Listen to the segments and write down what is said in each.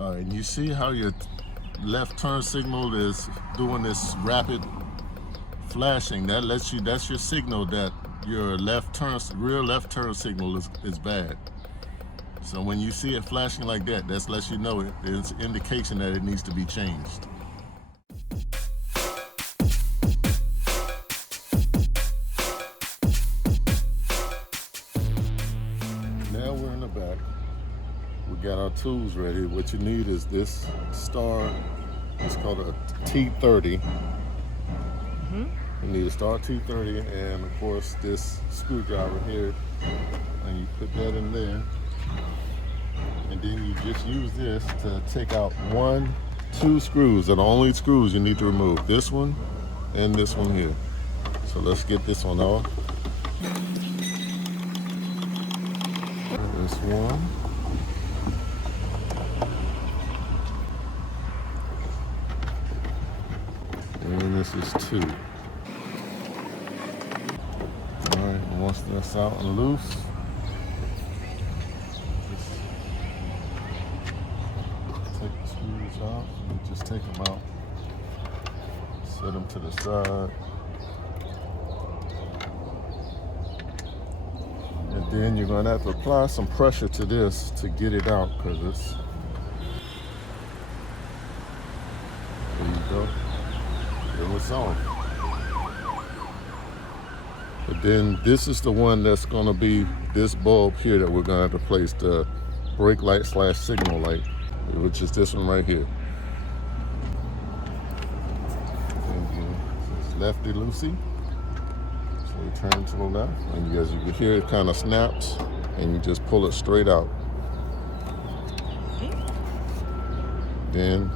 All right, and you see how your left turn signal is doing this rapid flashing. That's your signal that your rear left turn signal is bad. So when you see it flashing like that, that lets you know it's an indication that it needs to be changed. Now we're in the back. We got our tools ready. What you need is this star. It's called a T30. You need a star T30, and of course this screwdriver here, and you put that in there, and then you just use this to take out two screws. They're the only screws you need to remove. This one and this one here. So let's get this one off. This one. And this is two. Alright, once that's out and loose, just take the screws off and just take them out. Set them to the side. And then you're going to have to apply some pressure to this to get it out, because it's, there you go. It was on. But then this is the one that's going to be this bulb here that we're going to have to place, the brake light / signal light, which is this one right here. It's lefty loosey. So you turn to the left, and as you can hear, it kind of snaps, and you just pull it straight out. Then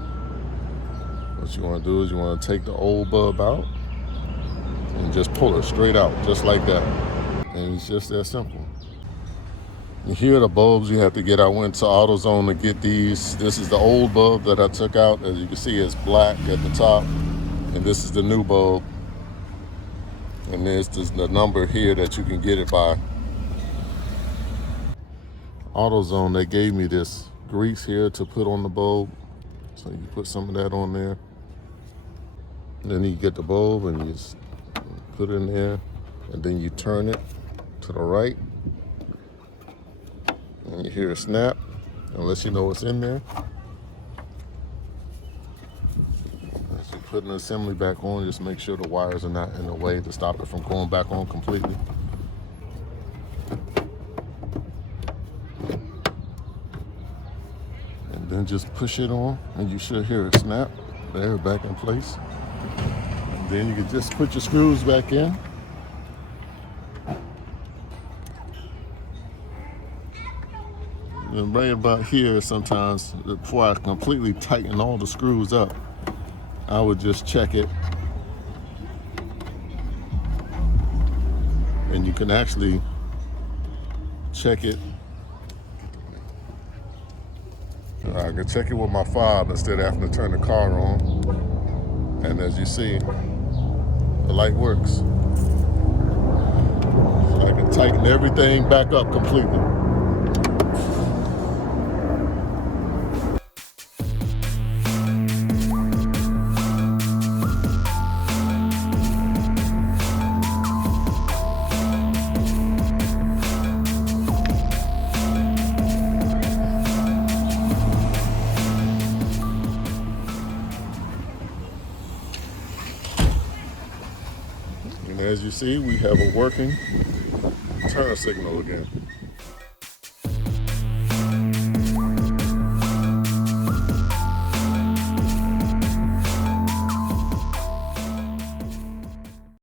what you want to do is you want to take the old bulb out and just pull it straight out, just like that. And it's just that simple. And here are the bulbs you have to get. I went to AutoZone to get these. This is the old bulb that I took out. As you can see, it's black at the top. And this is the new bulb. And there's the number here that you can get it by. AutoZone, they gave me this grease here to put on the bulb. So you put some of that on there. And then you get the bulb and you just put it in there. And then you turn it to the right. And you hear a snap, unless you know what's in there. As you put an assembly back on, just make sure the wires are not in the way to stop it from going back on completely. And then just push it on, and you should hear it snap. There, back in place. And then you can just put your screws back in. And right about here, sometimes, before I completely tighten all the screws up, I would just check it. And you can actually check it. I can check it with my fob instead of having to turn the car on. And as you see, the light works. So I can tighten everything back up completely. And as you see, we have a working turn signal again.